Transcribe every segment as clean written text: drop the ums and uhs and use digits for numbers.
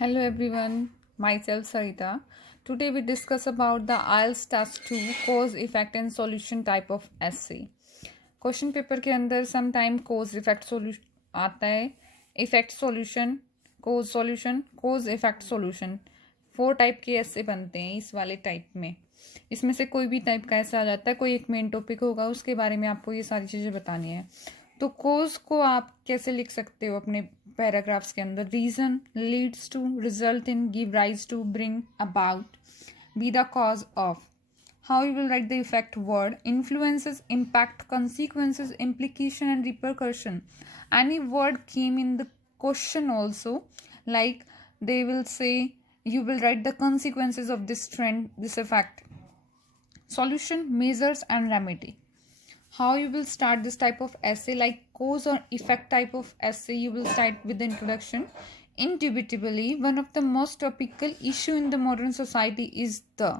Hello everyone, myself Sarita. Today we discuss about the IELTS Task 2 cause, effect and solution type of essay. Question paper के अंदर some time कोज effect solution आता है, effect solution, कोज effect solution. 4 type के ऐसे बनते हैं इस वाले टाइप में। इसमें से कोई भी टाइप का ऐसा आ जाता है, कोई एक मेन टॉपिक होगा, उसके बारे में आपको ये सारी चीज़ें बतानी है। तो कोज को आप कैसे लिख सकते हो अपने पैराग्राफ्स के अंदर? Reason, leads to, result in, give rise to, bring about, be the cause of. How you will write the effect word, influences, impact, consequences, implication and repercussion. Any word came in the question also, like they will say you will write the consequences of this trend, this effect. Solution, measures and remedy. How you will start this type of essay, like cause or effect type of essay, you will start with the introduction. Indubitably, one of the most topical issue in the modern society is the,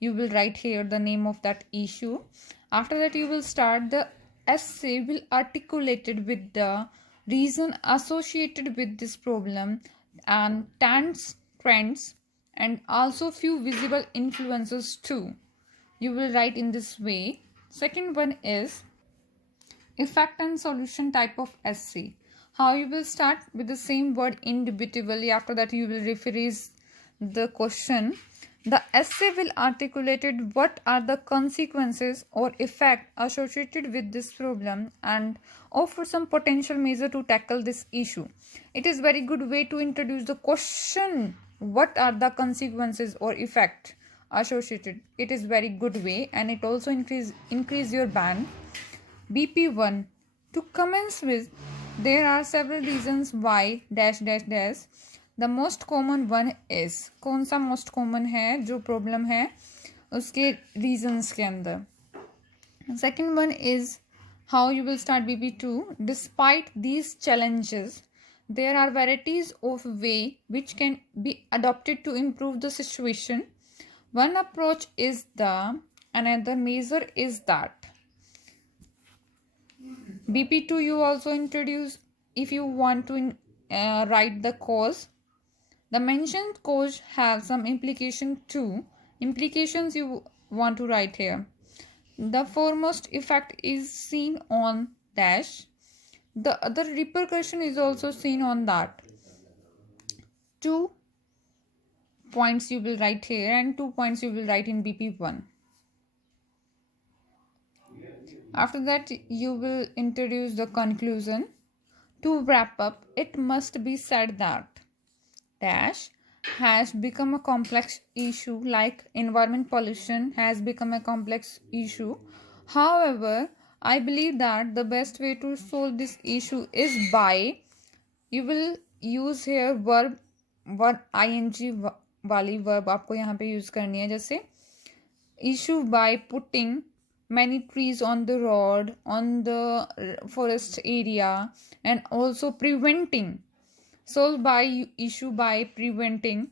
you will write here the name of that issue. After that you will start the essay will articulated with the reason associated with this problem and trends and also few visible influences too. You will write in this way. Second one is effect and solution type of essay. How you will start with the same word indubitably. After that you will rephrase the question. The essay will articulate what are the consequences or effect associated with this problem and offer some potential measure to tackle this issue. It is very good way to introduce the question. What are the consequences or effect associated? It is very good way, and it also increase your band. BP1. To commence with, there are several reasons why dash dash dash. The most common one is, कौन सा most common है जो problem है उसके reasons के अंदर. Second one is how you will start BP2. Despite these challenges there are varieties of way which can be adopted to improve the situation. One approach is the, another measure is that. BP2 you also introduce if you want to write the cause. The mentioned cause have some implication too. Implications you want to write here. The foremost effect is seen on dash. The other repercussion is also seen on that. 2 points you will write here and 2 points you will write in BP1. After that you will introduce the conclusion. To wrap up, it must be said that dash has become a complex issue, like environment pollution has become a complex issue. However, I believe that the best way to solve this issue is by, you will use here verb ing वाली verb आपको यहाँ पे use करनी है. जैसे issue by putting many trees on the road, on the forest area, and also preventing, solved by issue by preventing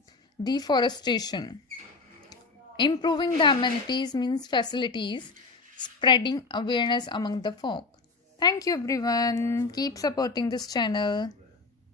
deforestation. Improving the amenities means facilities, spreading awareness among the folk. Thank you everyone. Keep supporting this channel.